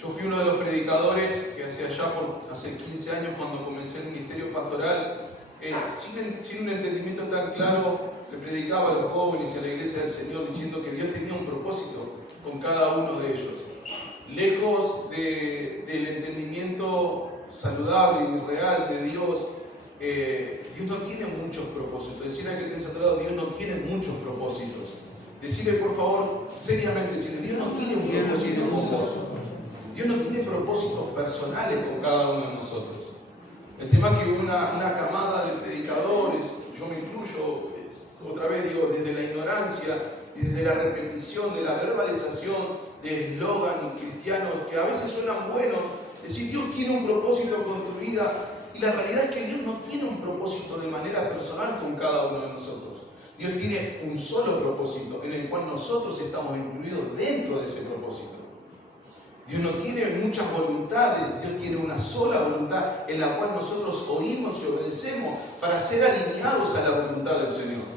Yo fui uno de los predicadores que hace 15 años cuando comencé el ministerio pastoral, sin un entendimiento tan claro, le predicaba a los jóvenes y a la iglesia del Señor diciendo que Dios tenía un propósito con cada uno de ellos. Lejos del entendimiento saludable y real de Dios, Dios no tiene muchos propósitos. Decirle a que tenés a tu lado, Dios no tiene muchos propósitos. Decirle por favor, seriamente, decirle, Dios no tiene un propósito con vos. Dios no tiene propósitos personales con cada uno de nosotros. El tema es que una camada de predicadores, yo me incluyo, otra vez digo, desde la ignorancia y desde la repetición, de la verbalización de eslogan cristianos que a veces suenan buenos, decir Dios tiene un propósito con tu vida, Y la realidad es que Dios no tiene un propósito de manera personal con cada uno de nosotros. Dios tiene un solo propósito en el cual nosotros estamos incluidos dentro de ese propósito. Dios no tiene muchas voluntades, Dios tiene una sola voluntad en la cual nosotros oímos y obedecemos para ser alineados a la voluntad del Señor.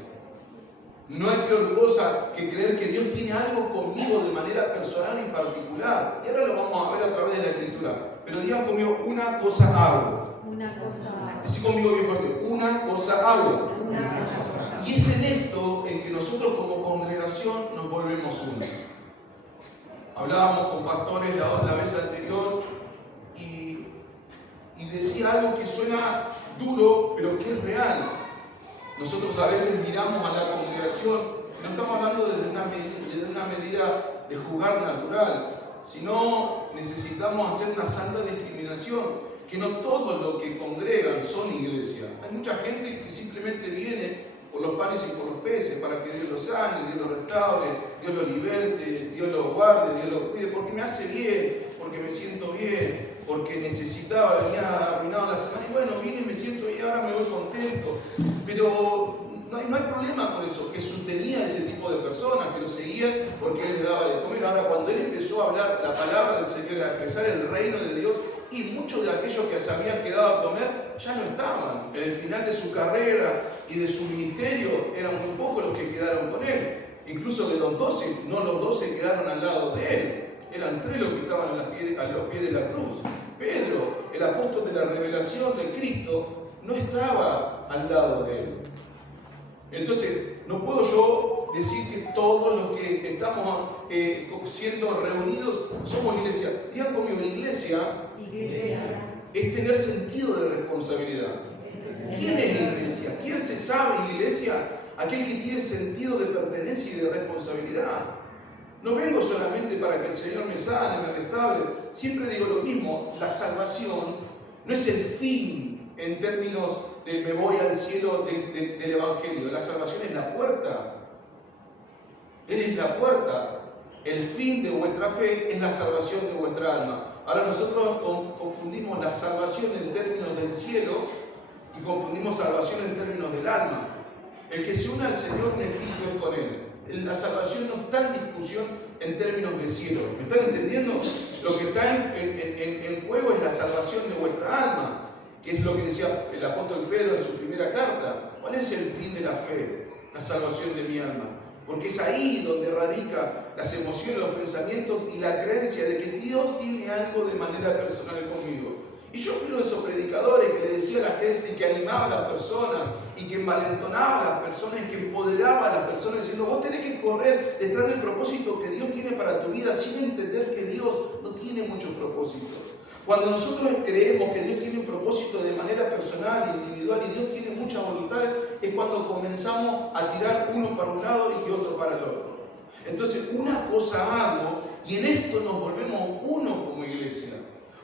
No hay peor cosa que creer que Dios tiene algo conmigo de manera personal y particular. Y ahora lo vamos a ver a través de la Escritura. Pero digan conmigo, una cosa hago. Una cosa hago. Decí conmigo bien fuerte, una cosa hago. Una cosa. Y es en esto en que nosotros como congregación nos volvemos uno. Hablábamos con pastores la vez anterior y decía algo que suena duro, pero que es real. Nosotros a veces miramos a la congregación, no estamos hablando desde una medida de juzgar natural, sino necesitamos hacer una santa discriminación, que no todos los que congregan son iglesia. Hay mucha gente que simplemente viene por los panes y por los peces, para que Dios los sane, Dios los restaure, Dios los liberte, Dios los guarde, Dios los cuide, porque me hace bien, porque me siento bien, porque necesitaba, venía arruinado la semana, y bueno, vine y me siento bien, ahora me voy contento. Pero no hay problema con eso. Jesús tenía ese tipo de personas que lo seguían porque Él les daba de comer. Ahora, cuando Él empezó a hablar la palabra del Señor, a expresar el reino de Dios, y muchos de aquellos que se habían quedado a comer ya no estaban. En el final de su carrera y de su ministerio eran muy pocos los que quedaron con Él. Incluso de los 12, no los 12 quedaron al lado de Él. Eran 3 los que estaban a los pies de la cruz. Pedro, el apóstol de la revelación de Cristo, no estaba al lado de Él. Entonces, no puedo yo decir que todos los que estamos siendo reunidos somos iglesia. Digan conmigo, iglesia es tener sentido de responsabilidad. ¿Quién es iglesia? ¿Quién se sabe iglesia? Aquel que tiene sentido de pertenencia y de responsabilidad. No vengo solamente para que el Señor me sane, me restaure. Siempre digo lo mismo, la salvación no es el fin en términos de me voy al cielo del Evangelio. La salvación es la puerta. Él es la puerta. El fin de vuestra fe es la salvación de vuestra alma. Ahora nosotros confundimos la salvación en términos del cielo y confundimos salvación en términos del alma. El que se une al Señor, un espíritu es con Él. La salvación no está en discusión en términos de cielo. ¿Me están entendiendo? Lo que está en juego es la salvación de vuestra alma, que es lo que decía el apóstol Pedro en su primera carta. ¿Cuál es el fin de la fe? La salvación de mi alma. Porque es ahí donde radica las emociones, los pensamientos y la creencia de que Dios tiene algo de manera personal conmigo. Y yo fui uno de esos predicadores que le decía a la gente, que animaba a las personas y que envalentonaba a las personas y que empoderaba a las personas diciendo, vos tenés que correr detrás del propósito que Dios tiene para tu vida sin entender que Dios no tiene muchos propósitos. Cuando nosotros creemos que Dios tiene un propósito de manera personal e individual y Dios tiene muchas voluntades, es cuando comenzamos a tirar uno para un lado y otro para el otro. Entonces, una cosa hago y en esto nos volvemos uno como iglesia.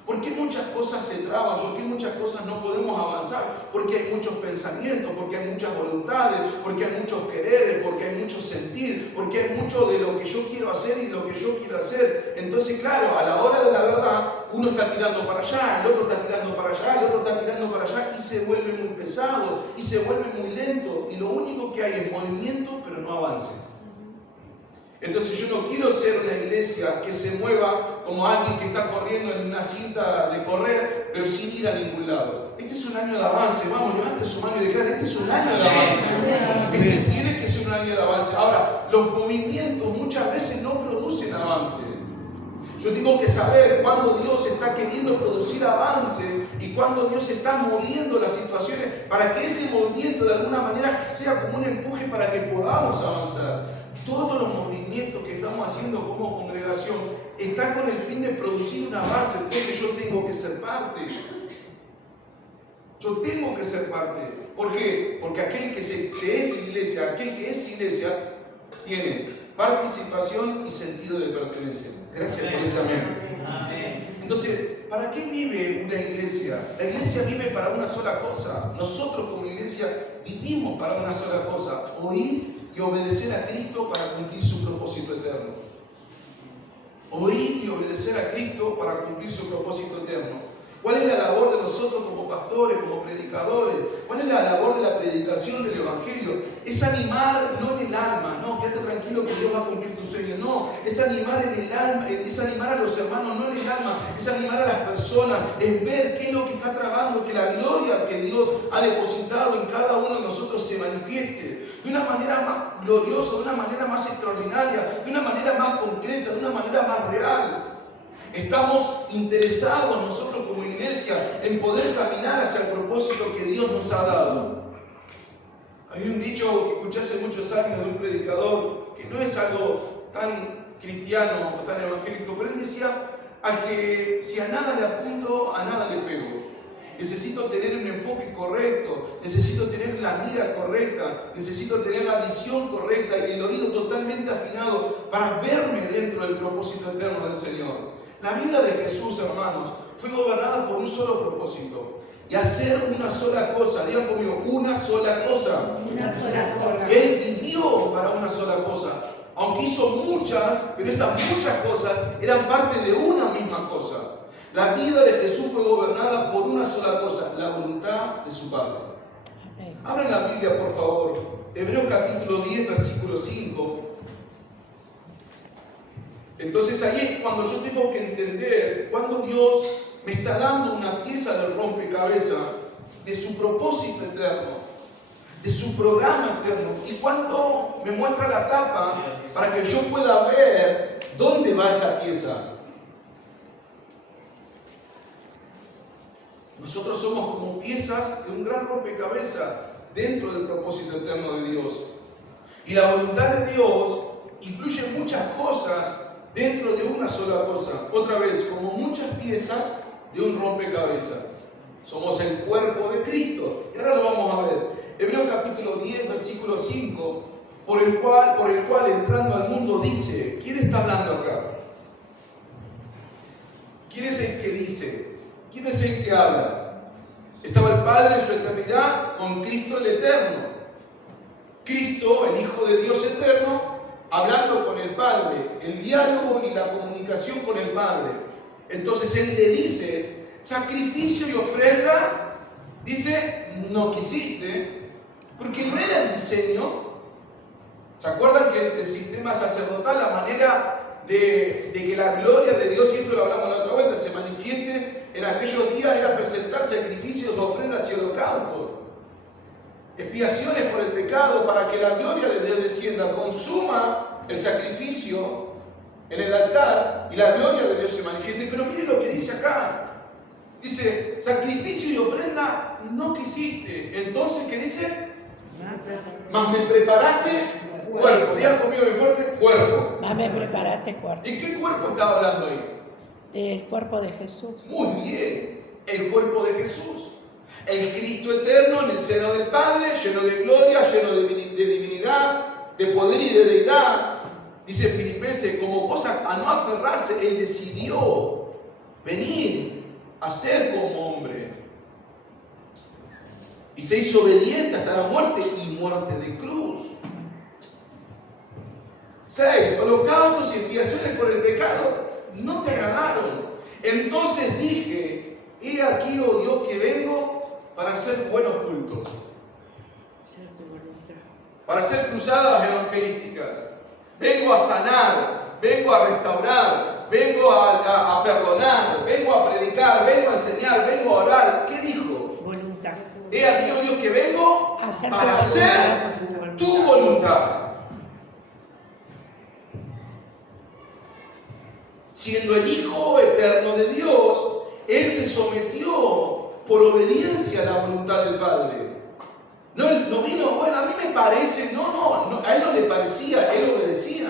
¿Por qué muchas cosas se traban? ¿Por qué muchas cosas no podemos avanzar? Porque hay muchos pensamientos, porque hay muchas voluntades, porque hay muchos quereres, porque hay mucho sentir, porque hay mucho de lo que yo quiero hacer y lo que yo quiero hacer. Entonces, claro, a la hora de la verdad, uno está tirando para allá, el otro está tirando para allá, el otro está tirando para allá y se vuelve muy pesado y se vuelve muy lento. Y lo único que hay es movimiento, pero no avance. Entonces yo no quiero ser una iglesia que se mueva como alguien que está corriendo en una cinta de correr, pero sin ir a ningún lado. Este es un año de avance, vamos, levante su mano y declare, este es un año de avance. Este tiene que ser un año de avance. Ahora, los movimientos muchas veces no producen avance. Yo tengo que saber cuándo Dios está queriendo producir avance y cuándo Dios está moviendo las situaciones para que ese movimiento de alguna manera sea como un empuje para que podamos avanzar. Todos los movimientos que estamos haciendo como congregación están con el fin de producir un avance. Entonces yo tengo que ser parte. Yo tengo que ser parte. ¿Por qué? Porque aquel que es iglesia, aquel que es iglesia, tiene participación y sentido de pertenencia. Gracias por ese amén. Entonces, ¿para qué vive una iglesia? La iglesia vive para una sola cosa. Nosotros como iglesia vivimos para una sola cosa. Oír y obedecer a Cristo para cumplir su propósito eterno. Oír y obedecer a Cristo para cumplir su propósito eterno. ¿Cuál es la labor de nosotros como pastores? pastores, como predicadores. ¿Cuál es la labor de la predicación del Evangelio? Es animar, no en el alma, no, quédate tranquilo que Dios va a cumplir tus sueños, no, es animar en el alma, es animar a los hermanos, no en el alma, es animar a las personas, es ver qué es lo que está trabando, que la gloria que Dios ha depositado en cada uno de nosotros se manifieste de una manera más gloriosa, de una manera más extraordinaria, de una manera más concreta, de una manera más real. Estamos interesados nosotros como iglesia en poder caminar hacia el propósito que Dios nos ha dado. Hay un dicho que escuché hace muchos años de un predicador que no es algo tan cristiano o tan evangélico, pero él decía, a que si a nada le apunto, a nada le pego. Necesito tener un enfoque correcto, necesito tener la mira correcta, necesito tener la visión correcta y el oído totalmente afinado para verme dentro del propósito eterno del Señor. La vida de Jesús, hermanos, fue gobernada por un solo propósito. Y hacer una sola cosa, digan conmigo, una sola cosa. Una sola cosa. Él vivió para una sola cosa. Aunque hizo muchas, pero esas muchas cosas eran parte de una misma cosa. La vida de Jesús fue gobernada por una sola cosa, la voluntad de su Padre. Abran la Biblia, por favor. Hebreos capítulo 10, versículo 5. Entonces ahí es cuando yo tengo que entender, cuando Dios me está dando una pieza del rompecabezas de su propósito eterno, de su programa eterno, y cuando me muestra la tapa para que yo pueda ver dónde va esa pieza. Nosotros somos como piezas de un gran rompecabezas dentro del propósito eterno de Dios. Y la voluntad de Dios incluye muchas cosas dentro de una sola cosa. Otra vez, como muchas piezas de un rompecabezas. Somos el cuerpo de Cristo. Y ahora lo vamos a ver. Hebreos capítulo 10, versículo 5, por el cual entrando al mundo dice, ¿quién está hablando acá? ¿Quién es el que dice? ¿Quién es el que habla? Estaba el Padre en su eternidad con Cristo el Eterno. Cristo, el Hijo de Dios Eterno, hablando con el Padre, el diálogo y la comunicación con el Padre. Entonces Él le dice, sacrificio y ofrenda, dice, no quisiste, porque no era el diseño. ¿Se acuerdan que el sistema sacerdotal, la manera de que la gloria de Dios, y esto lo hablamos la otra vuelta, se manifieste en aquellos días, era presentar sacrificios, ofrendas y holocaustos, expiaciones por el pecado, para que la gloria de Dios descienda, consuma el sacrificio en el altar y la gloria de Dios se manifieste. Pero mire lo que dice acá, dice, sacrificio y ofrenda no quisiste. Entonces, ¿qué dice? Mas me preparaste cuerpo. Digan conmigo bien fuerte, cuerpo. Más me preparaste cuerpo. ¿En qué cuerpo estaba hablando ahí? El cuerpo de Jesús. Muy bien, el cuerpo de Jesús. El Cristo eterno en el seno del Padre, lleno de gloria, lleno de divinidad, de poder y de deidad. Dice Filipenses, como cosa a no aferrarse, Él decidió venir a ser como hombre. Y se hizo obediente hasta la muerte y muerte de cruz. 6. Holocaustos y expiaciones por el pecado no te agradaron. Entonces dije, he aquí, oh Dios, que vengo para hacer buenos cultos. Para hacer cruzadas evangelísticas. Vengo a sanar, vengo a restaurar, vengo a perdonar, vengo a predicar, vengo a enseñar, vengo a orar. ¿Qué dijo? Voluntad. He aquí, oh Dios, que vengo para hacer tu voluntad. Siendo el Hijo eterno de Dios, Él se sometió por obediencia a la voluntad del Padre. No vino, bueno, a mí me parece, no, a Él no le parecía, Él obedecía.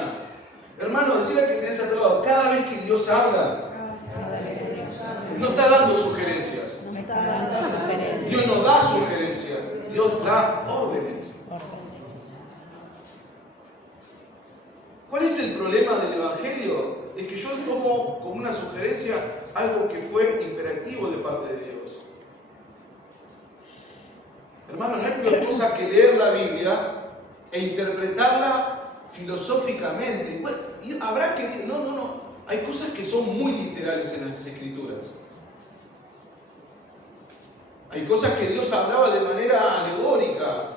Hermano, decirle que tenés a tu lado, cada vez que Dios habla, no está dando sugerencias. Dios no da sugerencias, Dios da órdenes. ¿Cuál es el problema del Evangelio? Es que yo tomo como una sugerencia algo que fue imperativo de parte de Dios. Hermano, no hay peor cosa que leer la Biblia e interpretarla filosóficamente. Bueno, y habrá que... No. Hay cosas que son muy literales en las Escrituras. Hay cosas que Dios hablaba de manera alegórica,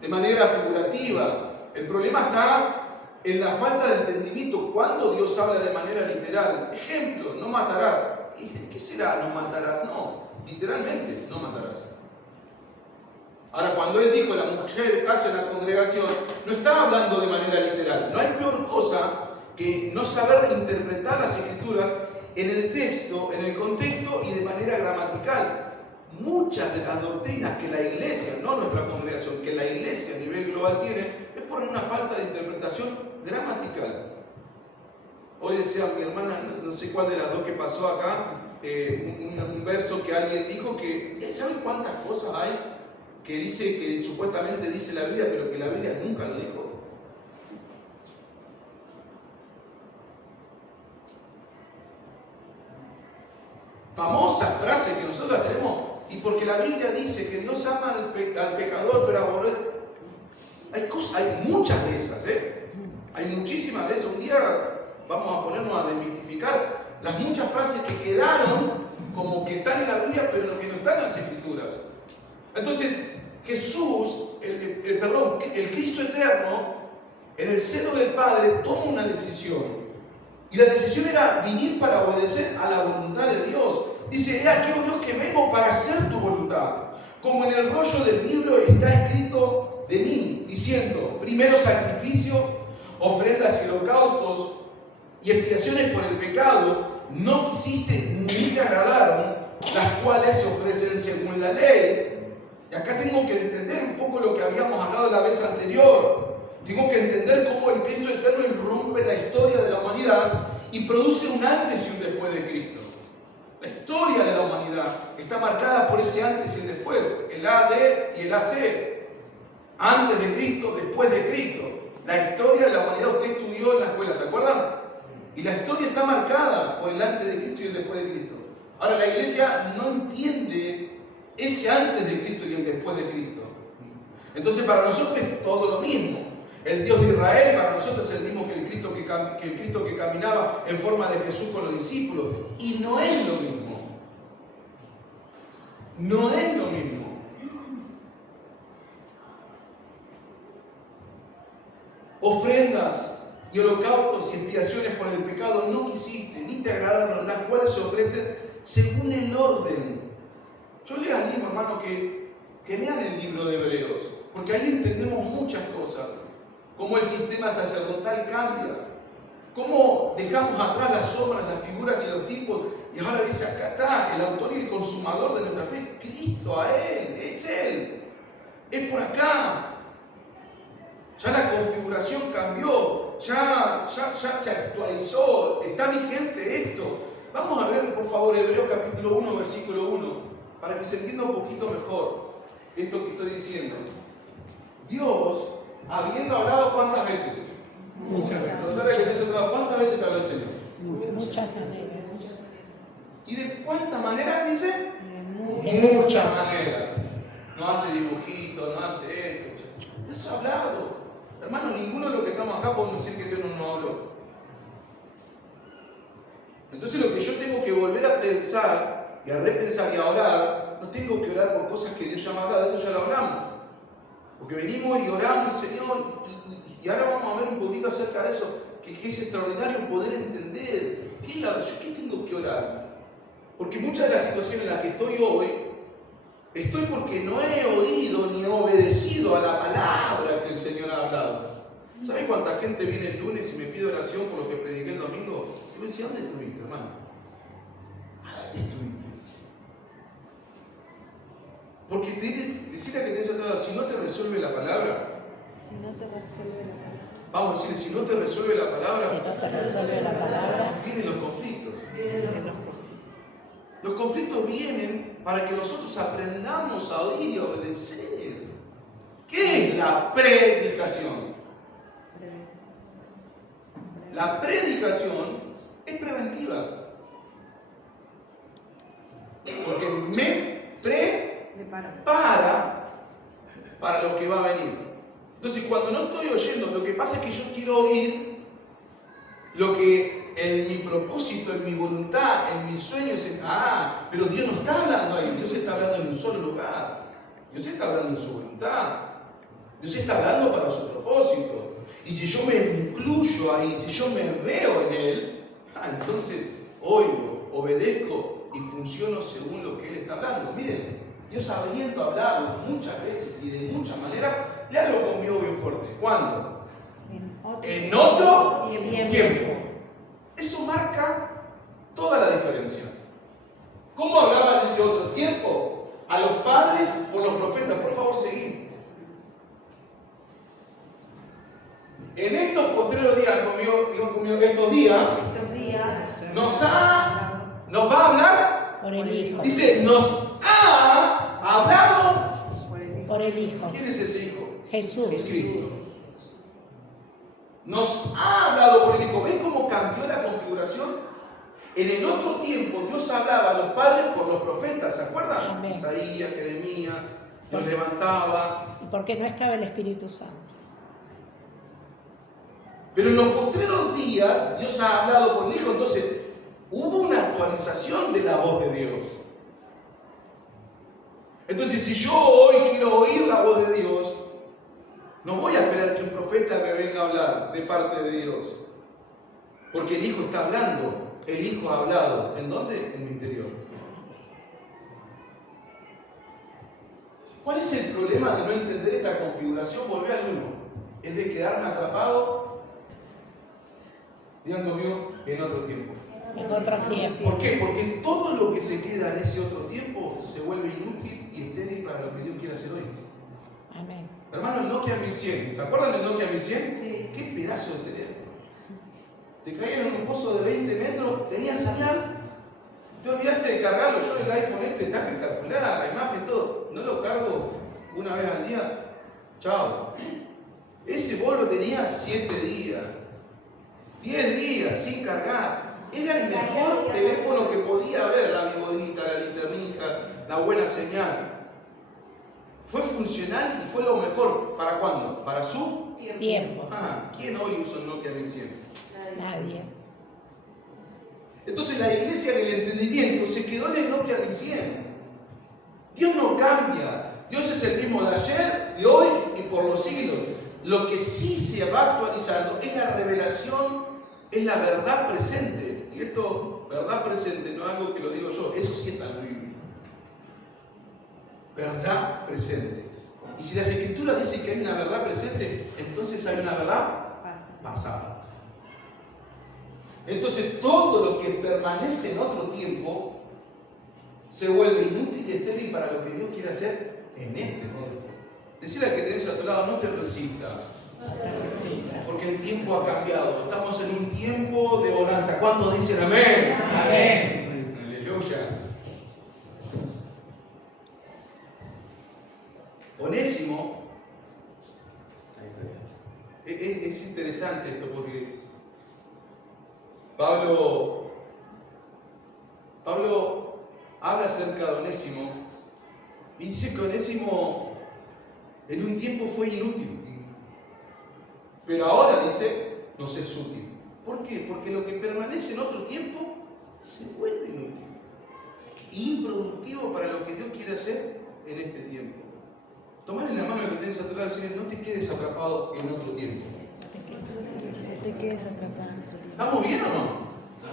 de manera figurativa. El problema está en la falta de entendimiento. Cuando Dios habla de manera literal, ejemplo, no matarás. ¿Qué será no matarás? No, literalmente no matarás. Ahora, cuando Él dijo la mujer calla en la congregación, no está hablando de manera literal. No hay peor cosa que no saber interpretar las escrituras en el texto, en el contexto y de manera gramatical. Muchas de las doctrinas que la iglesia, no nuestra congregación, que la iglesia a nivel global tiene, es por una falta de interpretación gramatical. Hoy decía mi hermana, no sé cuál de las dos que pasó acá, un verso que alguien dijo que, ¿saben cuántas cosas hay que dice, que supuestamente dice la Biblia, pero que la Biblia nunca lo dijo? Famosa frase que nosotros la tenemos, y porque la Biblia dice que Dios ama al pecador, pero aborrece. Hay muchas de esas, hay muchísimas de esas. Un día vamos a ponernos a desmitificar las muchas frases que quedaron como que están en la Biblia, pero que no están en las Escrituras. Entonces, Jesús, el Cristo eterno, en el seno del Padre, toma una decisión. Y la decisión era venir para obedecer a la voluntad de Dios. Dice, he aquí, oh Dios, que vengo para hacer tu voluntad. Como en el rollo del libro está escrito de mí, diciendo, primero sacrificios, ofrendas y holocaustos y expiaciones por el pecado, no quisiste ni te agradaron, las cuales se ofrecen según la ley. Y acá tengo que entender un poco lo que habíamos hablado la vez anterior. Tengo que entender cómo el Cristo eterno irrumpe la historia de la humanidad y produce un antes y un después de Cristo. La historia de la humanidad está marcada por ese antes y el después, el AD y el AC. Antes de Cristo, después de Cristo. La historia de la humanidad usted estudió en la escuela, ¿se acuerdan? Y la historia está marcada por el antes de Cristo y el después de Cristo. Ahora, la iglesia no entiende ese antes de Cristo y el después de Cristo. Entonces, para nosotros es todo lo mismo. El Dios de Israel para nosotros es el mismo que el Cristo que caminaba en forma de Jesús con los discípulos. Y no es lo mismo. No es lo mismo. Ofrendas y holocaustos y expiaciones por el pecado no quisiste, ni te agradaron, las cuales se ofrecen según el orden. Yo les animo, hermano, que lean el libro de Hebreos, porque ahí entendemos muchas cosas. Cómo el sistema sacerdotal cambia, cómo dejamos atrás las sombras, las figuras y los tipos, y ahora dice, acá está el autor y el consumador de nuestra fe, Cristo, a Él, es por acá. Ya la configuración cambió, ya se actualizó, está vigente esto. Vamos a ver, por favor, Hebreos capítulo 1, versículo 1, para que se entienda un poquito mejor esto que estoy diciendo. Dios, habiendo hablado, ¿cuántas veces? Muchas veces. ¿Cuántas veces te habló el Señor? Muchas maneras. ¿Y de cuántas maneras dice? Muchas maneras. No hace dibujitos, no hace esto. Dios ha hablado. Hermano, ninguno de los que estamos acá podemos decir que Dios no nos habló. Entonces lo que yo tengo que volver a pensar y a repensar y a orar, no tengo que orar por cosas que Dios ya me ha hablado, eso ya lo hablamos. Porque venimos y oramos, Señor, y ahora vamos a ver un poquito acerca de eso, que es extraordinario poder entender ¿qué tengo que orar? Porque muchas de las situaciones en las que estoy hoy, estoy porque no he oído ni he obedecido a la palabra que el Señor ha hablado. ¿Sabe cuánta gente viene el lunes y me pide oración por lo que prediqué el domingo? Yo me decía, ¿dónde estuviste, hermano? ¿Dónde estuviste? Porque decirle que tenés atrás, si no te resuelve la palabra, vamos a decirle, si no te resuelve la palabra, vienen los conflictos. Los conflictos vienen para que nosotros aprendamos a oír y a obedecer. ¿Qué es la predicación? La predicación es preventiva. Porque me prepara para lo que va a venir. Entonces, cuando no estoy oyendo, lo que pasa es que yo quiero oír lo que en mi propósito, en mi voluntad, en mis sueños, pero Dios no está hablando ahí, Dios está hablando un solo lugar. Dios está hablando en su voluntad. Dios está hablando para su propósito. Y si yo me incluyo ahí, si yo me veo en Él, entonces oigo, obedezco y funciono según lo que Él está hablando. Miren, Dios habiendo hablado muchas veces y de muchas maneras, léalo conmigo bien fuerte. ¿Cuándo? En otro tiempo. Eso marca toda la diferencia. ¿Cómo hablaba en ese otro tiempo? A los padres o los profetas. Por favor, seguid. En estos postreros días, digo conmigo, estos días, nos va a hablar Por el Hijo. Dice, nos ha hablado Por el Hijo. ¿Quién es ese Hijo? Jesús. Cristo. Nos ha hablado por el Hijo. ¿Ven cómo cambió la configuración? En el otro tiempo Dios hablaba a los padres por los profetas, ¿se acuerdan? Amén. Isaías, Jeremías, los levantaba. Y porque no estaba el Espíritu Santo. Pero en los postreros días Dios ha hablado por el Hijo, entonces hubo una actualización de la voz de Dios. Entonces, si yo hoy quiero oír la voz de Dios, no voy a esperar que un profeta me venga a hablar de parte de Dios. Porque el Hijo está hablando. El Hijo ha hablado. ¿En dónde? En mi interior. ¿Cuál es el problema de no entender esta configuración? Volvé al uno. Es de quedarme atrapado, digan conmigo, en otro tiempo. En otro tiempo. ¿Por qué? Porque todo lo que se queda en ese otro tiempo se vuelve inútil y estéril para lo que Dios quiere hacer hoy. Amén. Hermano, el Nokia 1100, ¿se acuerdan del Nokia 1100? Sí. Qué pedazo de teléfono. Te caías en un pozo de 20 metros, tenías señal, te olvidaste de cargarlo. Yo el iPhone este está espectacular, la imagen, todo. No lo cargo una vez al día, chao. Ese vos lo tenías 7 días, 10 días sin cargar. Era el mejor teléfono que podía haber, la viborita, la linternita, la buena señal. Fue funcional y fue lo mejor. ¿Para cuándo? Para su tiempo. ¿Quién hoy usa un Nokia 1100? Nadie. Entonces la iglesia en el entendimiento se quedó en el Nokia 1100. Dios no cambia. Dios es el mismo de ayer, de hoy y por los siglos. Lo que sí se va actualizando es la revelación, es la verdad presente. Y esto, verdad presente, no es algo que lo digo yo, eso sí está en la Biblia. Verdad presente. Y si las Escrituras dicen que hay una verdad presente, entonces hay una verdad pasada. Entonces todo lo que permanece en otro tiempo se vuelve inútil y estéril para lo que Dios quiere hacer en este tiempo. Decirle al que tenés a tu lado, no te resistas. Porque el tiempo ha cambiado. Estamos en un tiempo de bonanza. ¿Cuántos dicen amén? Amén. Aleluya. Onésimo. Es interesante esto porque Pablo habla acerca de Onésimo y dice que Onésimo en un tiempo fue inútil, pero ahora dice nos es útil. ¿Por qué? Porque lo que permanece en otro tiempo se vuelve inútil, improductivo para lo que Dios quiere hacer en este tiempo. Tomale la mano que tenés a tu lado y decirle, no te quedes atrapado en otro tiempo. No te quedes atrapado en otro tiempo. ¿Estamos bien o no?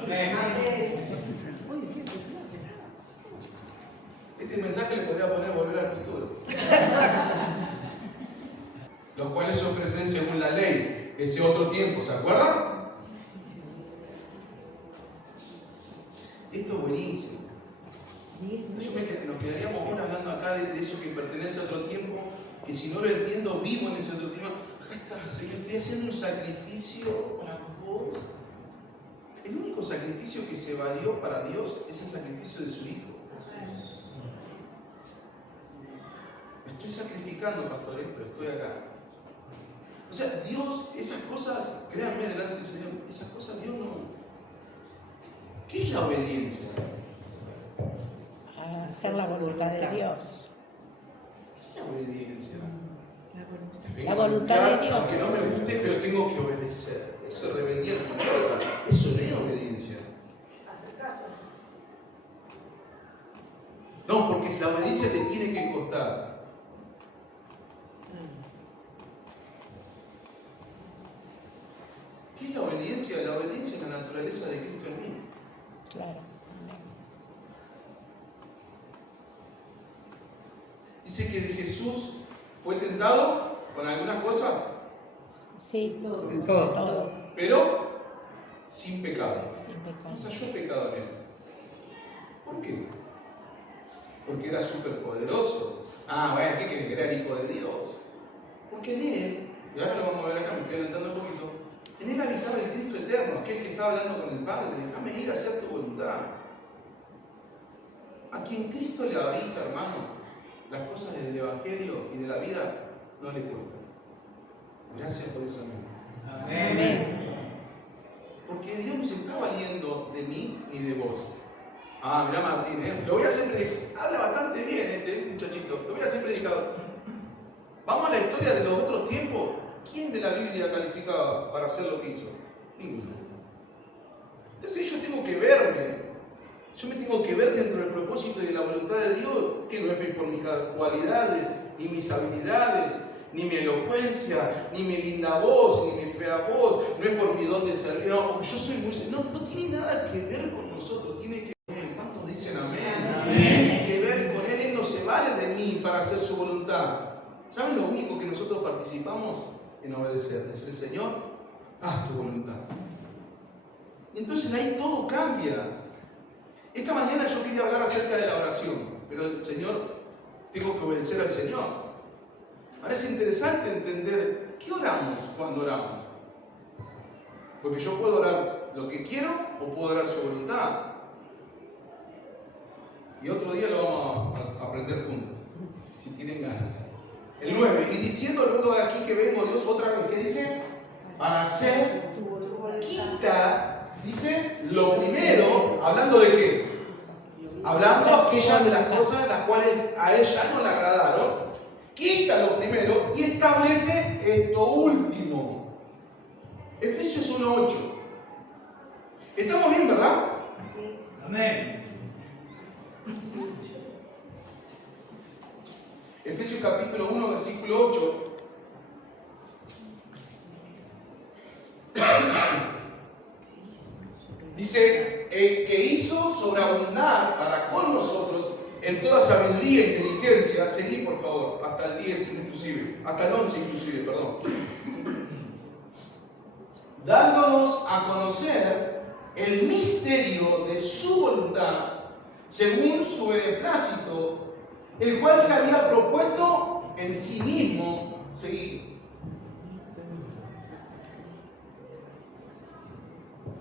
Amén. Este mensaje le podría poner volver al futuro. Los cuales se ofrecen según la ley, ese otro tiempo, ¿se acuerdan? Esto es buenísimo. Nos quedaríamos horas hablando acá de eso que pertenece a otro tiempo, que si no lo entiendo, vivo en ese otro tiempo. Acá está, Señor, estoy haciendo un sacrificio para vos. El único sacrificio que se valió para Dios es el sacrificio de su Hijo. Me estoy sacrificando, pastores, pero estoy acá. O sea, Dios, esas cosas, créanme delante del Señor, esas cosas Dios no. ¿Qué es la obediencia? Hacer la voluntad de Dios. ¿Qué es la obediencia? La voluntad de Dios. Aunque no me guste, pero tengo que obedecer. Eso es rebeldía como otra. Eso no es obediencia. No, porque la obediencia te tiene que costar. ¿Qué es la obediencia? La obediencia es la naturaleza de Cristo en mí. Claro. Dice que de Jesús fue tentado con algunas cosas, Sí, Todo. todo. pero sin pecado. Sin No pecado. se halló pecado en él. ¿Por qué? Porque era súper poderoso. Ah, bueno, ¿qué crees? Era el Hijo de Dios. Porque en él, y ahora lo vamos a ver acá, me estoy adelantando un poquito, en él habitaba el Cristo eterno, aquel que estaba hablando con el Padre. Déjame ir a hacer tu voluntad. A quien Cristo le habita, hermano, las cosas del Evangelio y de la vida no le cuestan. Gracias por esa mente. Amén. Porque Dios no se está valiendo de mí ni de vos. Ah, mirá Martín, lo voy a hacer predicador. Habla bastante bien este muchachito. Lo voy a hacer predicador. Vamos a la historia de los otros tiempos. ¿Quién de la Biblia califica para hacer lo que hizo? Ninguno. Entonces yo tengo que verme. Yo me tengo que ver dentro del propósito y de la voluntad de Dios, que no es por mis cualidades, ni mis habilidades, ni mi elocuencia, ni mi linda voz, ni mi fea voz, no es por mi don de servir, no, porque yo soy muy... No tiene nada que ver con nosotros, tiene que ver, ¿cuántos dicen amén? Amén. Tiene que ver con Él no se vale de mí para hacer su voluntad. ¿Saben lo único que nosotros participamos? En obedecer, decir, Señor, haz tu voluntad. Y entonces ahí todo cambia. Esta mañana yo quería hablar acerca de la oración, pero el Señor, tengo que obedecer al Señor. Parece interesante entender qué oramos cuando oramos. Porque yo puedo orar lo que quiero o puedo orar su voluntad. Y otro día lo vamos a aprender juntos, si tienen ganas. El 9, y diciendo luego de aquí que vengo Dios otra vez, ¿qué dice? Para hacer, quita, dice, lo primero, hablando de qué? Hablando aquellas de las cosas las cuales a él ya no le agradaron, quita lo primero y establece esto último. Efesios 1:8. ¿Estamos bien, verdad? Sí. Amén. Efesios capítulo 1, versículo 8. Dice, el que hizo sobreabundar para con nosotros en toda sabiduría e inteligencia. Seguí, por favor, hasta el 10 inclusive, hasta el 11 inclusive, perdón. Dándonos a conocer el misterio de su voluntad, según su beneplácito, el cual se había propuesto en sí mismo. Seguí.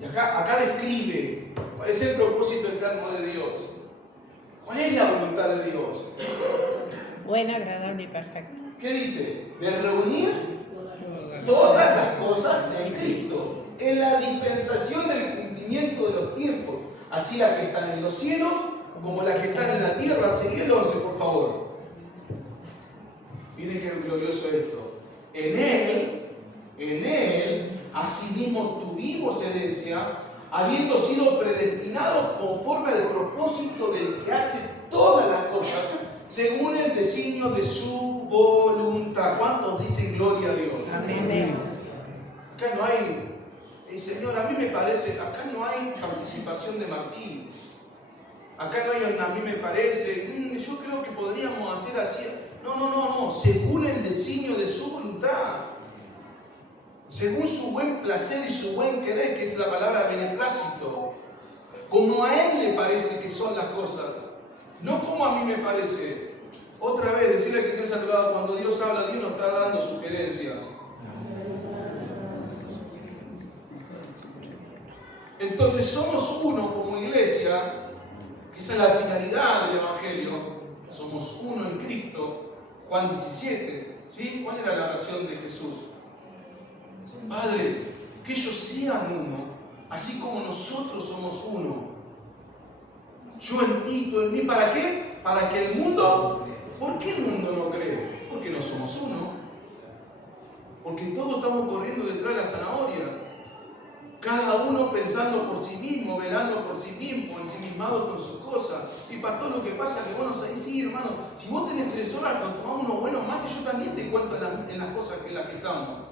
Y acá describe cuál es el propósito eterno de Dios. ¿Cuál es la voluntad de Dios? Buena, agradable y perfecta. ¿Qué dice? De reunir todas las cosas en Cristo, en la dispensación del cumplimiento de los tiempos, así las que están en los cielos como las que están en la tierra. Seguí el 11, por favor. Miren qué glorioso esto. En Él, asimismo tuvimos herencia, habiendo sido predestinados conforme al propósito del que hace todas las cosas, según el designio de su voluntad. ¿Cuántos dicen gloria a Dios? Amén. Acá no hay, Señor, a mí me parece, acá no hay participación de Martín. Acá no hay, a mí me parece, yo creo que podríamos hacer así. No, según el designio de su voluntad. Según su buen placer y su buen querer, que es la palabra beneplácito. Como a Él le parece que son las cosas. No como a mí me parece. Otra vez, decirle que tienes a tu lado, cuando Dios habla, Dios nos está dando sugerencias. Entonces somos uno como iglesia. Esa es la finalidad del Evangelio. Somos uno en Cristo. Juan 17. ¿Sí? ¿Cuál era la oración de Jesús? Padre, que ellos sean uno, así como nosotros somos uno. Yo en ti, tú en mí. ¿Para qué? Para que el mundo... ¿Por qué el mundo no cree? Porque no somos uno. Porque todos estamos corriendo detrás de la zanahoria. Cada uno pensando por sí mismo, velando por sí mismo, ensimismado con sus cosas. Y pastor, lo que pasa es que vos no sabés, sí, hermano, si vos tenés 3 horas para tomar unos buenos mates, yo también te cuento en las cosas en las que estamos.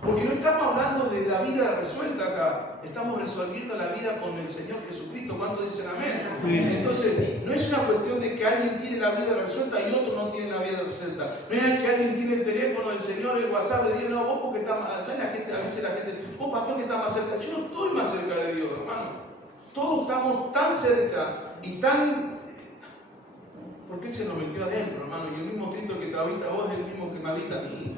Porque no estamos hablando de la vida resuelta acá, estamos resolviendo la vida con el Señor Jesucristo. ¿Cuántos dicen amén? Entonces, no es una cuestión de que alguien tiene la vida resuelta y otro no tiene la vida resuelta. No es que alguien tiene el teléfono del Señor, el WhatsApp de Dios, no, vos porque estás más, ¿sabes la gente? A veces la gente, vos pastor que estás más cerca. Yo no estoy más cerca de Dios, hermano. Todos estamos tan cerca y tan... Porque Él se nos metió adentro, hermano, y el mismo Cristo que te habita a vos es el mismo que me habita a mí.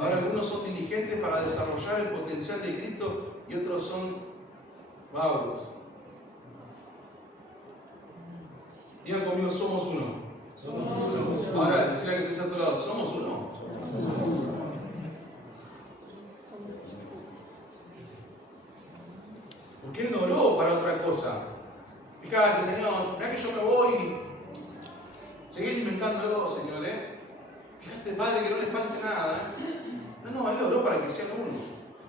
Ahora algunos son diligentes para desarrollar el potencial de Cristo y otros son vagos. Digan conmigo, somos uno. Ahora, decirle a que estés a tu lado, ¿somos uno? Porque Él no oró para otra cosa. Fíjate, Señor, mirá que yo me voy y seguí alimentándolo, Señor, Fíjate, Padre, que no le falte nada, No, Él oró para que sean uno.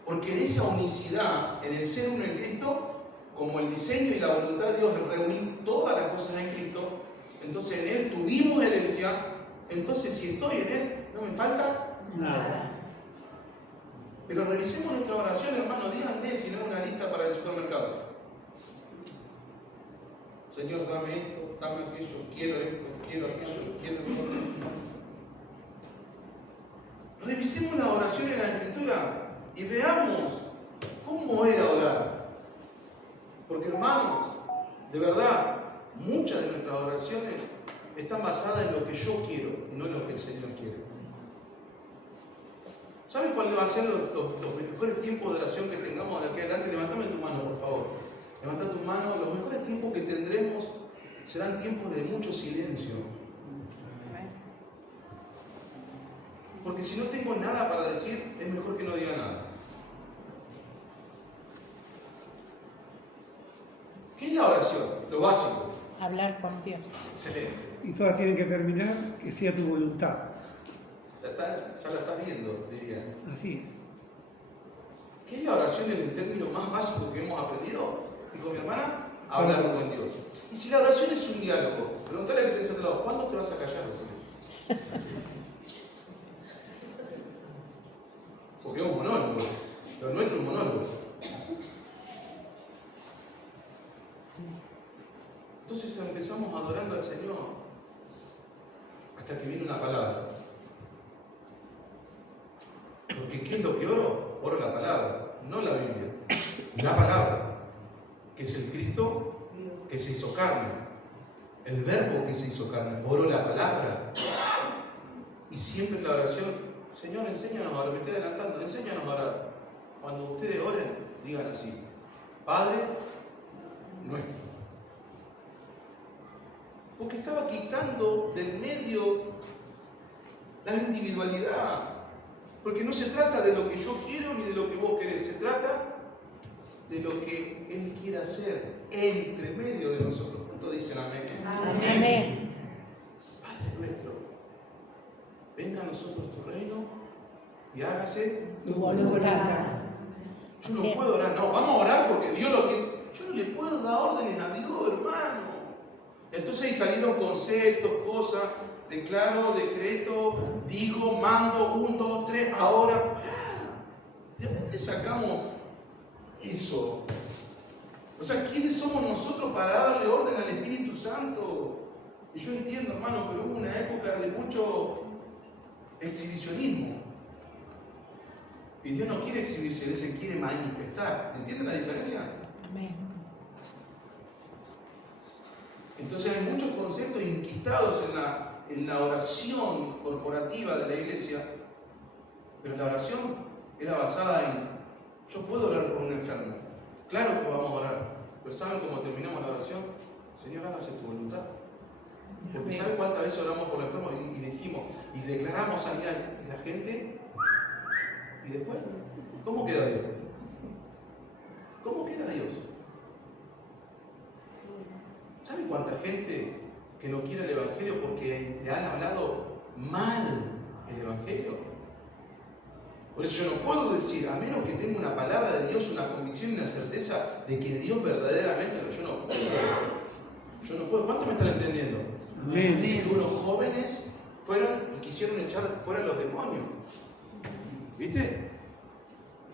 Porque en esa unicidad, en el ser uno en Cristo, como el diseño y la voluntad de Dios es reunir todas las cosas en Cristo, entonces en Él tuvimos herencia, entonces si estoy en Él, no me falta nada. Pero revisemos nuestra oración, hermano, díganme si no es una lista para el supermercado. Señor, dame esto, dame aquello, quiero esto, quiero aquello, quiero esto. Revisemos la oración en la Escritura y veamos cómo era orar. Porque, hermanos, de verdad, muchas de nuestras oraciones están basadas en lo que yo quiero y no en lo que el Señor quiere. ¿Saben cuáles van a ser los mejores tiempos de oración que tengamos de aquí adelante? Levantame tu mano, por favor. Levanta tu mano. Los mejores tiempos que tendremos serán tiempos de mucho silencio. Porque si no tengo nada para decir, es mejor que no diga nada. ¿Qué es la oración? Lo básico. Hablar con Dios. Excelente. Y todas tienen que terminar que sea tu voluntad. Ya la estás viendo, diría. Así es. ¿Qué es la oración en el término más básico que hemos aprendido? Dijo mi hermana, hablar con Dios. Y si la oración es un diálogo, preguntale a que te dice a tu lado, ¿cuándo te vas a callar? Porque es un monólogo, lo nuestro es un monólogo. Entonces empezamos adorando al Señor hasta que viene una palabra. Porque ¿qué es lo que oro? Oro la palabra, no la Biblia. La palabra, que es el Cristo que se hizo carne. El verbo que se hizo carne. Oro la palabra. Y siempre en la oración, Señor, enséñanos a orar. Me estoy adelantando, enséñanos a orar. Cuando ustedes oren, digan así: Padre nuestro. Porque estaba quitando del medio la individualidad. Porque no se trata de lo que yo quiero ni de lo que vos querés. Se trata de lo que Él quiere hacer entre medio de nosotros. ¿Cuántos dicen amén? Amén. Padre nuestro, venga a nosotros tu reino y hágase Tu voluntad. Yo no puedo orar, no, vamos a orar porque Dios lo quiere. Yo no le puedo dar órdenes a Dios, hermano. Entonces ahí salieron conceptos, cosas, declaro, decreto, digo, mando, 1, 2, 3, ahora. ¿De dónde sacamos eso? O sea, ¿quiénes somos nosotros para darle orden al Espíritu Santo? Y yo entiendo, hermano, pero hubo una época de mucho exhibicionismo. Y Dios no quiere exhibirse, Él se quiere manifestar. ¿Entienden la diferencia? Amén. Entonces hay muchos conceptos inquistados en la oración corporativa de la iglesia, pero la oración era basada en: yo puedo orar por un enfermo, claro que vamos a orar, pero ¿saben cómo terminamos la oración? Señor, hágase tu voluntad. Porque ¿saben cuántas veces oramos por el enfermo y dijimos y declaramos sanidad? Y la gente, y después, ¿cómo queda Dios? ¿Cómo queda Dios? ¿Saben cuánta gente que no quiere el Evangelio porque le han hablado mal el Evangelio? Por eso yo no puedo decir, a menos que tenga una palabra de Dios, una convicción y una certeza de que Dios verdaderamente, yo no puedo. ¿Cuánto me están entendiendo? Amén. Dice que unos jóvenes fueron y quisieron echar fuera a los demonios. ¿Viste?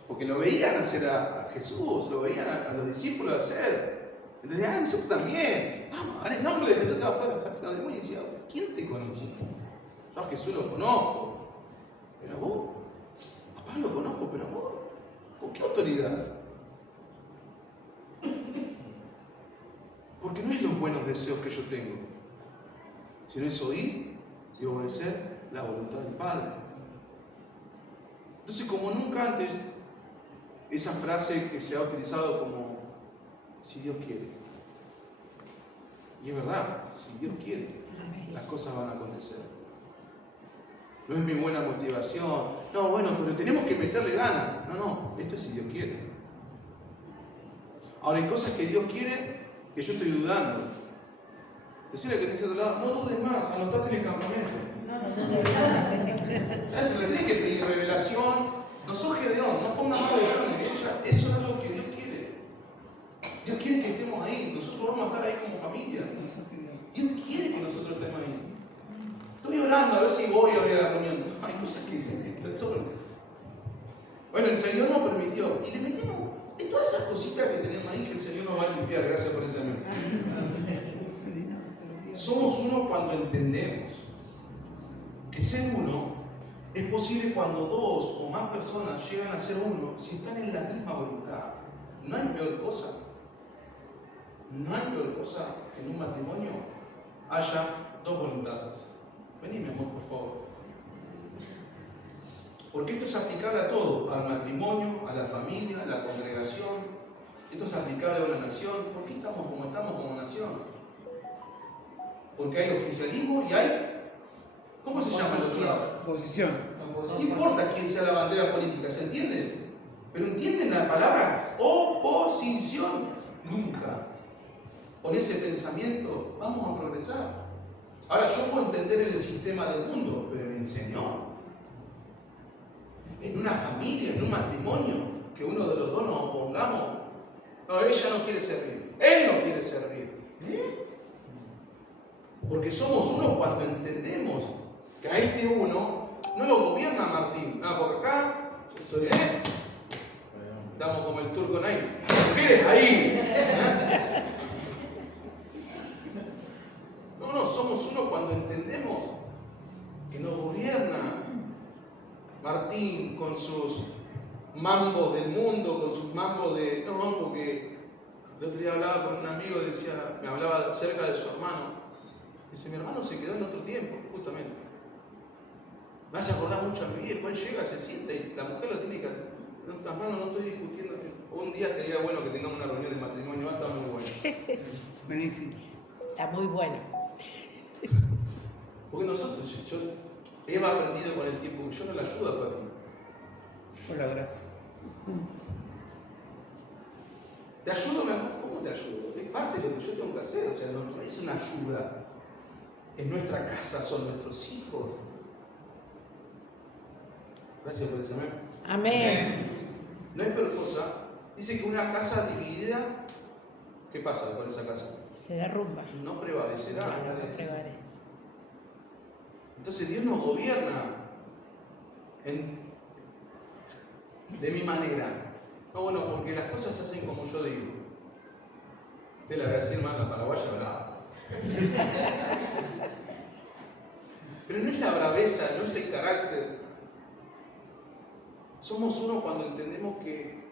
Porque lo veían hacer a Jesús, lo veían a los discípulos hacer. Entonces, nosotros también. Vamos, en el nombre de Jesús te va afuera. Los demonios decían, ¿quién te conoce? Yo a Jesús lo conozco. Pero vos, a Pablo lo conozco, pero vos, ¿con qué autoridad? Porque no es los buenos deseos que yo tengo, sino es oír y obedecer la voluntad del Padre. Entonces, como nunca antes, esa frase que se ha utilizado como si Dios quiere. Y es verdad, si Dios quiere, las cosas van a acontecer. No es mi buena motivación. No, bueno, pero tenemos que meterle ganas. No, esto es si Dios quiere. Ahora hay cosas que Dios quiere que yo estoy dudando. Decirle que te dice a otro lado, no dudes más, anotate en el campamento. ¿Sabes? Le tenés que pedir revelación. No sos Gedeón, no pongas más millones. Eso no es lo que Dios quiere. Dios quiere que estemos ahí. Nosotros vamos a estar ahí como familia. Dios quiere que nosotros estemos ahí. Estoy orando a ver si voy a ver la reunión. Hay cosas que son. Bueno, el Señor nos permitió. Y le metimos de todas esas cositas que tenemos ahí que el Señor nos va a limpiar. Gracias por ese amor. Somos uno cuando entendemos que ser uno es posible cuando dos o más personas llegan a ser uno si están en la misma voluntad. No hay peor cosa. No hay peor cosa que en un matrimonio haya dos voluntades. Vení, mi amor, por favor. Porque esto es aplicable a todo, al matrimonio, a la familia, a la congregación. Esto es aplicable a una nación. ¿Por qué estamos como nación? Porque hay oficialismo y hay... ¿Cómo se llama el otro lado? Oposición. No importa quién sea la bandera política, ¿se entiende? Pero ¿entienden la palabra oposición? Nunca. Con ese pensamiento vamos a progresar. Ahora, yo puedo entender el sistema del mundo, pero en el Señor, en una familia, en un matrimonio, que uno de los dos nos opongamos, no, ella no quiere servir, él no quiere servir. Porque somos uno cuando entendemos que a este uno no lo gobierna Martín. No, porque acá yo soy estamos como el turco ahí. ¡Mujeres ahí! No, somos uno cuando entendemos que nos gobierna Martín con sus mambos del mundo, con sus mambos de... No, porque el otro día hablaba con un amigo y me hablaba acerca de su hermano. Dice, mi hermano se quedó en otro tiempo, justamente. Me hace acordar mucho a mi viejo. Él llega, se sienta y la mujer lo tiene que... No, hermano, no estoy discutiendo. Un día sería bueno que tengamos una reunión de matrimonio. Va a estar muy bueno. Buenísimo. Está muy bueno. Porque nosotros, Eva ha aprendido con el tiempo que yo no la ayudo a Fabi. Por la gracia. ¿Te ayudo, mi amor? ¿Cómo te ayudo? Es parte de lo que yo tengo que hacer. O sea, no es una ayuda. En nuestra casa son nuestros hijos. Gracias por ese amén. Amén. No hay peor cosa. Dice que una casa dividida, ¿qué pasa con esa casa? Se derrumba. No prevalecerá. Claro, no prevalece. Entonces Dios nos gobierna de mi manera. No, bueno, porque las cosas se hacen como yo digo. Usted la voy a decir mal, la paraguaya brava. Pero no es la braveza, no es el carácter. Somos uno cuando entendemos que,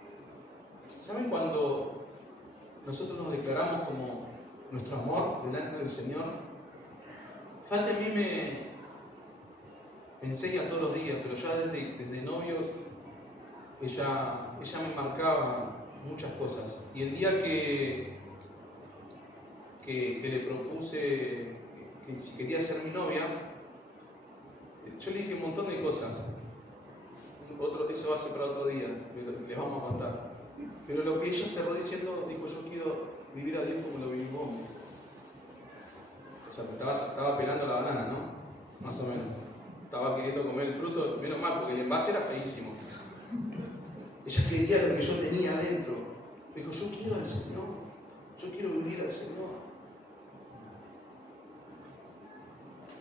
¿saben cuando nosotros nos declaramos como nuestro amor delante del Señor? Falta a mí me enseña todos los días, pero ya desde novios ella me marcaba muchas cosas. Y el día que le propuse que si quería ser mi novia, yo le dije un montón de cosas. Eso va a ser para otro día, les vamos a contar. Pero lo que ella cerró diciendo, dijo, yo quiero vivir a Dios como lo vivís vos. O sea, estaba pelando la banana, ¿no? Más o menos. Estaba queriendo comer el fruto, menos mal, porque el envase era feísimo. Ella quería lo que yo tenía adentro. Me dijo, yo quiero al Señor. Yo quiero vivir al Señor.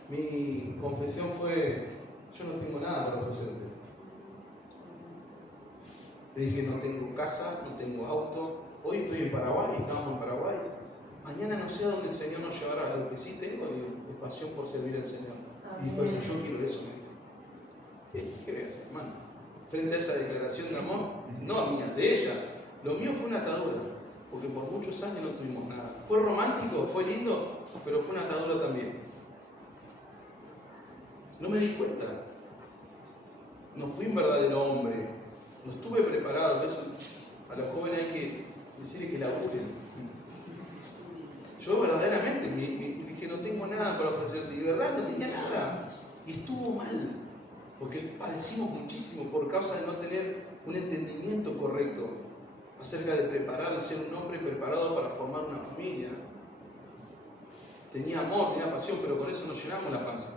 Mi confesión fue, yo no tengo nada para ofrecerte. Le dije, no tengo casa, no tengo auto. Hoy estoy en Paraguay, estábamos en Paraguay. Mañana no sé a dónde el Señor nos llevará. Lo que sí tengo es pasión por servir al Señor. Y dijo, yo quiero eso, me dijo. ¿Qué voy a hacer, hermano? Frente a esa declaración de amor, no mía, de ella. Lo mío fue una atadura, porque por muchos años no tuvimos nada. Fue romántico, fue lindo, pero fue una atadura también. No me di cuenta. No fui un verdadero hombre. No estuve preparado. Por eso a los jóvenes hay que decirles que laburen. Yo verdaderamente dije, no tengo nada para ofrecerte. Y de verdad no tenía nada. Y estuvo mal. Porque padecimos muchísimo por causa de no tener un entendimiento correcto acerca de preparar, de ser un hombre preparado para formar una familia. Tenía amor, tenía pasión, pero con eso nos llenamos la panza.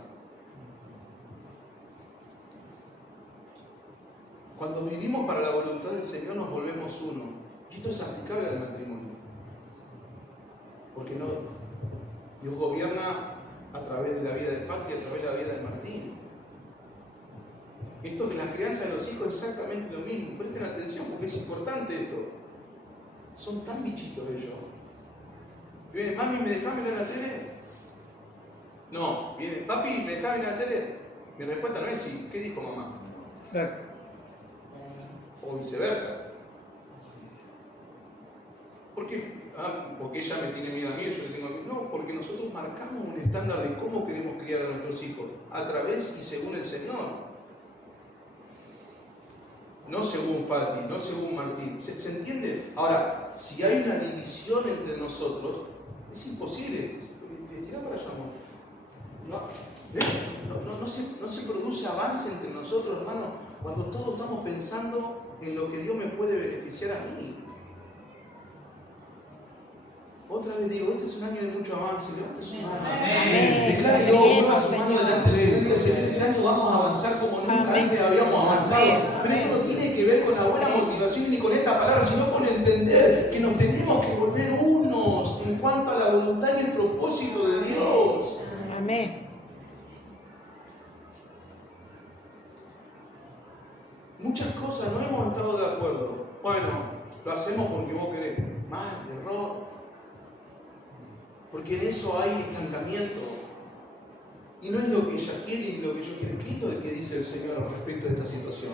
Cuando vivimos para la voluntad del Señor nos volvemos uno. Y esto es aplicable al matrimonio. Porque no, Dios gobierna a través de la vida de Fati y a través de la vida de Martín. Esto de la crianza de los hijos es exactamente lo mismo. Presten atención porque es importante esto. Son tan bichitos ellos. Vienen, mami, ¿me dejás mirar la tele? No. Viene, papi, ¿me dejás mirar la tele? Mi respuesta no es sí. ¿Qué dijo mamá? Exacto. O viceversa. ¿Por qué? Porque ella me tiene miedo a mí, yo le tengo miedo. No, porque nosotros marcamos un estándar de cómo queremos criar a nuestros hijos, a través y según el Señor. No según Fati, no según Martín. ¿Se entiende? Ahora, si hay una división entre nosotros, es imposible. Tira para allá, no se produce avance entre nosotros, hermano, cuando todos estamos pensando en lo que Dios me puede beneficiar a mí. Otra vez digo, este es un año de mucho avance, levante su mano. Declárelo, mueva su mano delante del Señor y diga, Señor, este año vamos a avanzar como nunca antes habíamos avanzado. Pero esto no tiene que ver con la buena motivación ni con esta palabra, sino con entender que nos tenemos que volver unos en cuanto a la voluntad y el propósito de Dios. Amén. Muchas cosas no hemos estado de acuerdo. Bueno, lo hacemos porque vos querés. Mal, error. Porque en eso hay estancamiento. Y no es lo que ella quiere ni lo que yo quiero. ¿Qué es lo que dice el Señor respecto a esta situación?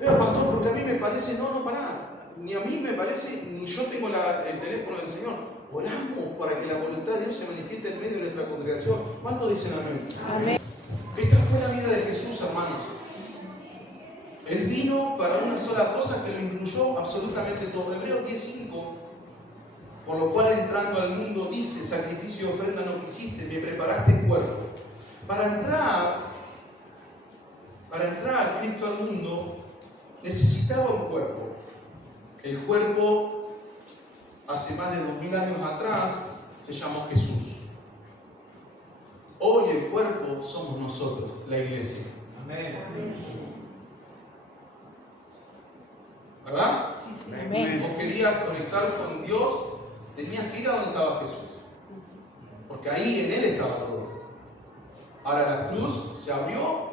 Pastor, porque a mí me parece, no, pará. Ni a mí me parece, ni yo tengo el teléfono del Señor. Oramos para que la voluntad de Dios se manifieste en medio de nuestra congregación. ¿Cuántos dicen amén? Amén. Esta fue la vida de Jesús, hermanos. Él vino para una sola cosa que lo incluyó absolutamente todo. Hebreos 10:5. Por lo cual entrando al mundo dice, sacrificio y ofrenda no quisiste, me preparaste el cuerpo. Para entrar Cristo al mundo necesitaba un cuerpo. El cuerpo hace más de 2000 años atrás se llamó Jesús. Hoy el cuerpo somos nosotros, la iglesia. Amén. ¿Verdad? Amén. Vos querías conectar con Dios, tenías que ir a donde estaba Jesús. Porque ahí en Él estaba todo. Ahora la cruz se abrió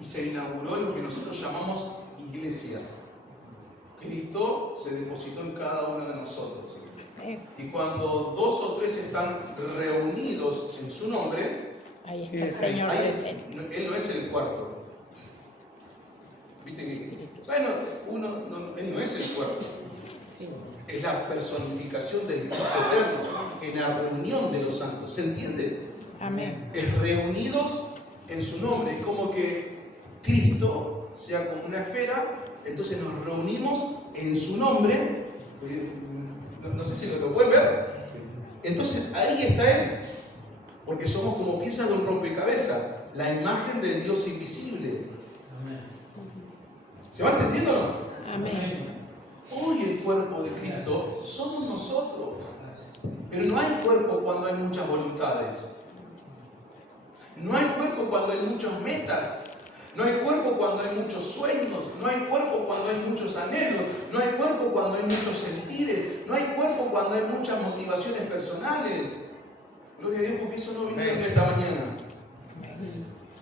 y se inauguró lo que nosotros llamamos iglesia. Cristo se depositó en cada uno de nosotros. Y cuando 2 o 3 están reunidos en su nombre, Ahí está el Señor presente. Él no es el cuarto. ¿Viste que? Bueno, Él no es el cuerpo. Sí. Es la personificación del Espíritu Eterno en la reunión de los santos. ¿Se entiende? Amén. Es reunidos en su nombre. Es como que Cristo sea como una esfera, entonces nos reunimos en su nombre. No sé si lo pueden ver. Entonces ahí está Él. Porque somos como piezas de un rompecabezas. La imagen del Dios invisible. ¿Se va entendiendo o no? Amén. Hoy el cuerpo de Cristo somos nosotros. Pero no hay cuerpo cuando hay muchas voluntades. No hay cuerpo cuando hay muchas metas. No hay cuerpo cuando hay muchos sueños, no hay cuerpo cuando hay muchos anhelos, no hay cuerpo cuando hay muchos sentires, no hay cuerpo cuando hay muchas motivaciones personales. Gloria a Dios porque eso no vinieron esta mañana.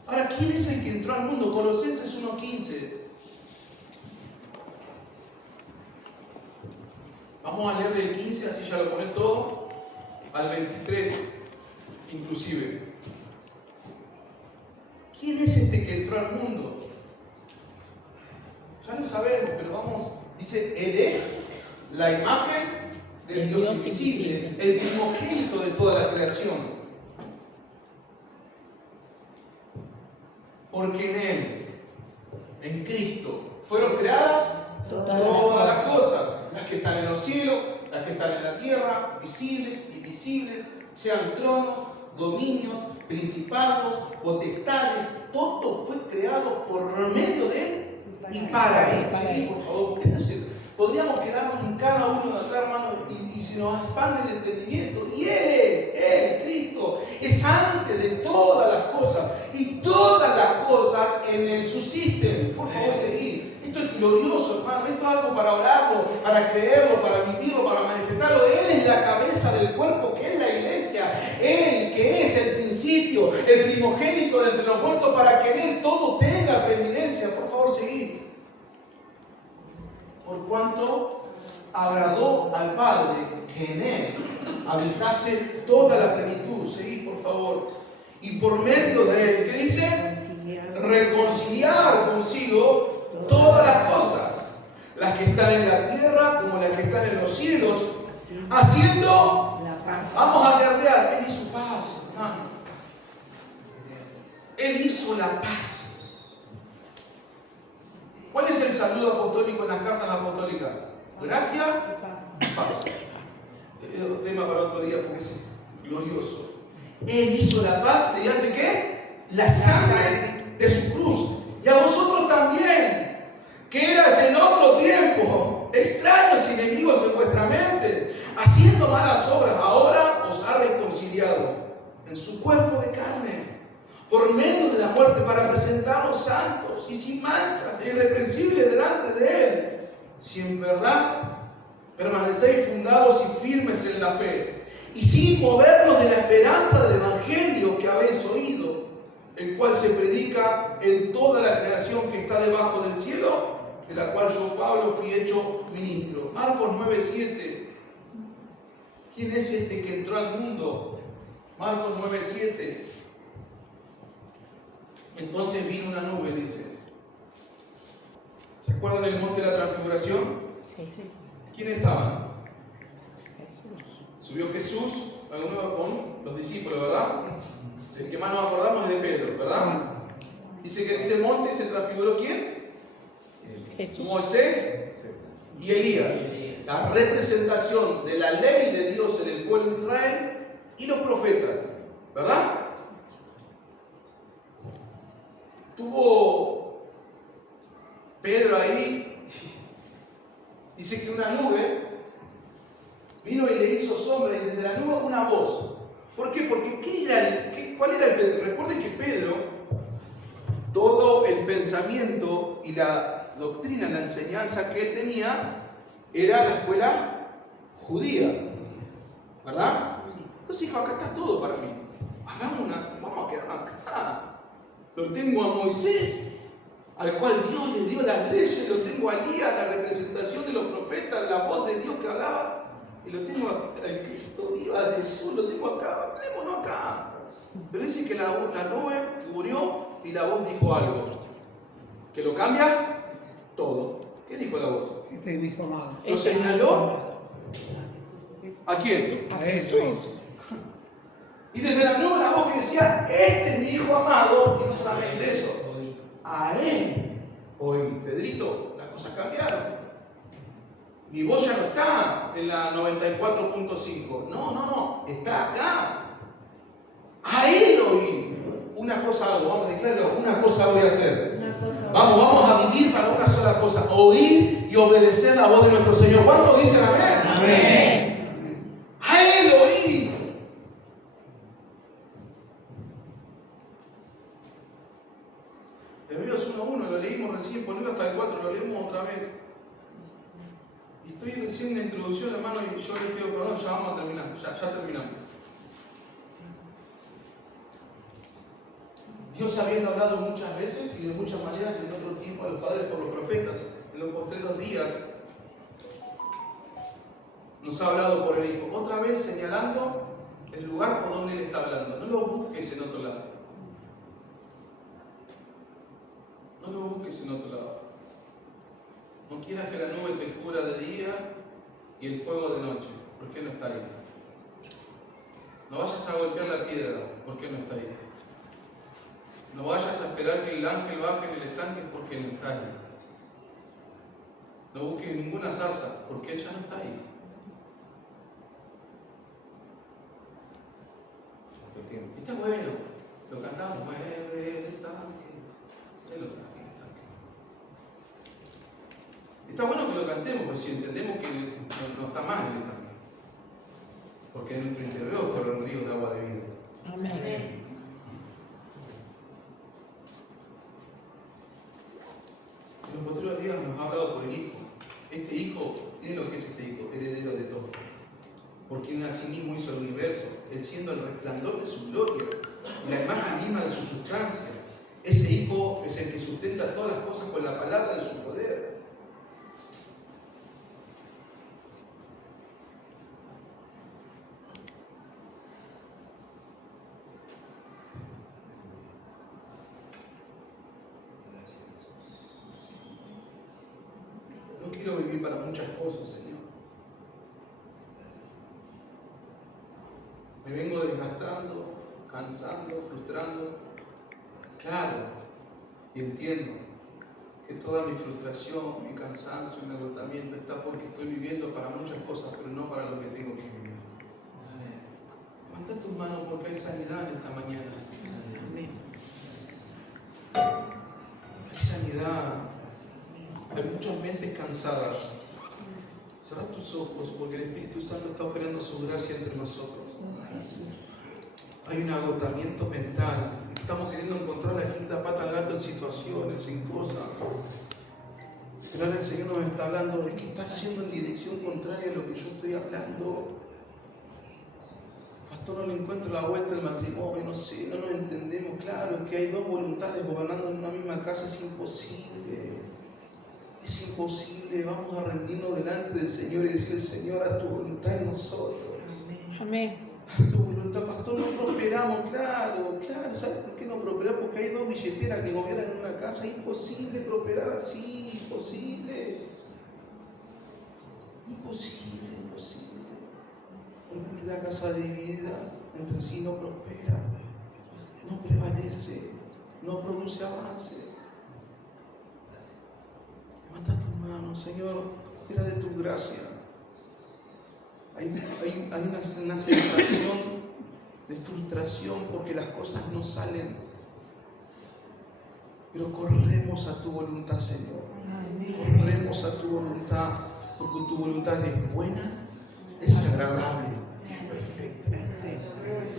Ahora, ¿quién es el que entró al mundo? Colosenses 1:15. Vamos a leer del 15, así ya lo ponen todo, al 23 inclusive. ¿Quién es este que entró al mundo? Ya lo sabemos, pero vamos, dice, Él es la imagen del Dios invisible, el primogénito de toda la creación. Porque en Él, en Cristo, fueron creadas todas las cosas, las que están en los cielos, las que están en la tierra, visibles, invisibles, sean tronos, dominios, principados, potestades, todo fue creado por medio de Él y para Él. Sí, por favor, porque esto es, podríamos quedarnos en cada uno de acá, hermano, y se nos expande el entendimiento. Y Él, Cristo, es antes de todas las cosas, y todas las cosas en Él subsisten. Por favor, seguid. Esto es glorioso, hermano. Esto es algo para orarlo, para creerlo, para vivirlo, para manifestarlo. Él es la cabeza del cuerpo, que es la iglesia. Él, que es el principio, el primogénito de entre los muertos, para que en Él todo tenga preeminencia. Por favor, seguid. Por cuanto agradó al Padre que en Él habitase toda la plenitud. Seguid, por favor. Y por medio de Él, ¿qué dice? Reconciliar consigo todas las cosas, las que están en la tierra como las que están en los cielos, haciendo la paz. Vamos a guerrear. Él hizo paz, hermano. Él hizo la paz. ¿Cuál es el saludo apostólico en las cartas apostólicas? Gracia y paz. Es un tema para otro día porque es glorioso. Él hizo la paz mediante ¿qué? La sangre de su cruz. Y a vosotros también, que eras en otro tiempo extraños y enemigos en vuestra mente, haciendo malas obras, ahora os ha reconciliado en su cuerpo de carne, por medio de la muerte, para presentaros santos y sin manchas e irreprensibles delante de Él, si en verdad permanecéis fundados y firmes en la fe, y sin movernos de la esperanza del Evangelio que habéis oído, el cual se predica en toda la creación que está debajo del cielo, de la cual yo, Pablo, fui hecho ministro. Marcos 9:7. ¿Quién es este que entró al mundo? Marcos 9:7. Entonces vino una nube, dice. ¿Se acuerdan del monte de la transfiguración? Sí. ¿Quiénes estaban? Jesús. Subió Jesús con los discípulos, ¿verdad? El que más nos acordamos es de Pedro, ¿verdad? Dice que en ese monte se transfiguró ¿quién? Jesús. Moisés y Elías. La representación de la ley de Dios en el pueblo de Israel y los profetas, ¿verdad? Tuvo Pedro ahí, dice que una nube vino y le hizo sombra, y desde la nube una voz. ¿Por qué? Porque ¿cuál era el Pedro? Recuerden que Pedro, todo el pensamiento y la doctrina, la enseñanza que él tenía, era la escuela judía, ¿verdad? Entonces dijo, acá está todo para mí. Vamos a quedar acá. Lo tengo a Moisés, al cual Dios le dio las leyes, lo tengo a Elías, la representación de los profetas, la voz de Dios que hablaba. Y lo tengo al Cristo vivo, a Jesús, lo tengo acá, tenemos acá. Pero dice que la nube cubrió y la voz dijo algo. Que lo cambia todo. ¿Qué dijo la voz? Este es mi hijo amado. ¿Lo señaló? ¿A quién? A Jesús. Y desde la nube una voz que decía, este es mi hijo amado, y no solamente eso, a él. Hoy, Pedrito, las cosas cambiaron. Mi voz ya no está en la 94.5. No, está acá. A él oí. Una cosa hago, vamos a declararlo, una cosa voy a hacer. Vamos a vivir para una sola cosa, oír y obedecer la voz de nuestro Señor. ¿Cuántos dicen amén? Amén. A él oí. Hebreos 1:1, lo leímos recién, ponelo hasta el 4, lo leemos otra vez. Y estoy recién en la introducción, hermano, y yo les pido perdón, ya vamos a terminar, ya terminamos. Dios habiendo hablado muchas veces y de muchas maneras en otro tiempo a los padres por los profetas, en los postreros días, nos ha hablado por el Hijo. Otra vez señalando el lugar por donde Él está hablando. No lo busques en otro lado. No lo busques en otro lado. No quieras que la nube te cubra de día y el fuego de noche. ¿Por qué no está ahí? No vayas a golpear la piedra. ¿Por qué no está ahí? No vayas a esperar que el ángel baje en el estanque porque no está ahí. No busques ninguna zarza porque ella no está ahí. Está bueno, lo cantamos, mueve el estanque. Él lo trae el estanque. Está bueno que lo cantemos, pues si entendemos que no está mal el estanque. Porque en nuestro interior corre un río de agua de vida. Amén. En los posteriores días nos ha hablado por el Hijo. Este Hijo, miren lo que es este Hijo, heredero de todo. Por quien asimismo hizo el universo, Él siendo el resplandor de su gloria y la imagen misma de su sustancia. Ese Hijo es el que sustenta todas las cosas con la palabra de su poder. No quiero vivir para muchas cosas, Señor. Me vengo desgastando, cansando, frustrando. Claro, y entiendo que toda mi frustración, mi cansancio, mi agotamiento está porque estoy viviendo para muchas cosas, pero no para lo que tengo que vivir. Levanta tus manos porque hay sanidad en esta mañana. Amén. Hay sanidad. Hay muchas mentes cansadas. Cierra tus ojos porque el Espíritu Santo está operando su gracia entre nosotros. Hay un agotamiento mental. Estamos queriendo encontrar la quinta pata al gato en situaciones, en cosas. Pero ahora el Señor nos está hablando, es que estás yendo en dirección contraria a lo que yo estoy hablando. Pastor, no le encuentro la vuelta al matrimonio, no sé, no nos entendemos. Claro, es que hay dos voluntades gobernando en una misma casa, es imposible. Es imposible. Vamos a rendirnos delante del Señor y decir, Señor, haz tu voluntad en nosotros. Amén. Haz tu voluntad, pastor, no prosperamos, claro. ¿Sabes por qué no prosperamos? Porque hay dos billeteras que gobiernan en una casa. Es imposible prosperar así, imposible. Imposible. Porque la casa dividida entre sí no prospera, no prevalece, no produce avance. Levanta tus manos, Señor, era de tu gracia. Hay una sensación de frustración porque las cosas no salen. Pero corremos a tu voluntad, Señor. Corremos a tu voluntad, porque tu voluntad es buena, es agradable, es perfecta.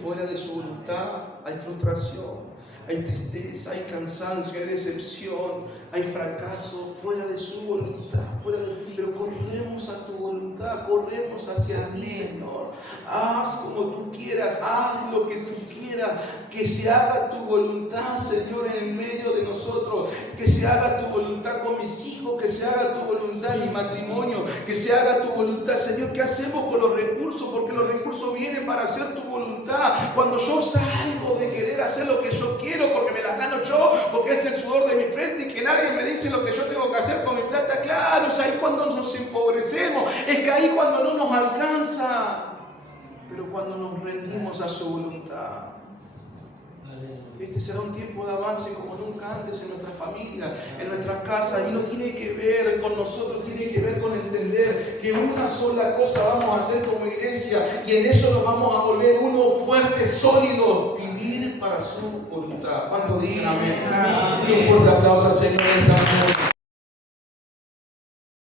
Fuera de su voluntad hay frustración, hay tristeza, hay cansancio, hay decepción, hay fracaso. Fuera de su voluntad, pero corremos a tu voluntad, corremos hacia ti, Señor. Haz como tú quieras, haz lo que tú quieras, que se haga tu voluntad, Señor, en el medio de nosotros, que se haga tu voluntad con mis hijos, que se haga tu voluntad en mi matrimonio, que se haga tu voluntad, Señor. ¿Qué hacemos con los recursos? Porque los recursos vienen para hacer tu voluntad. Cuando yo salgo de querer hacer lo que yo quiero, porque me las gano yo, porque es el sudor de mi frente y que nadie me dice lo que yo tengo que hacer con mi plata, claro, es ahí cuando nos empobrecemos, es que ahí cuando no nos alcanza. Pero cuando nos rendimos a su voluntad, este será un tiempo de avance como nunca antes en nuestra familia, en nuestras casas. Y no tiene que ver con nosotros, tiene que ver con entender que una sola cosa vamos a hacer como iglesia, y en eso nos vamos a volver uno fuerte, sólido, vivir para su voluntad. ¿Cuántos dicen amén? Un fuerte aplauso al Señor.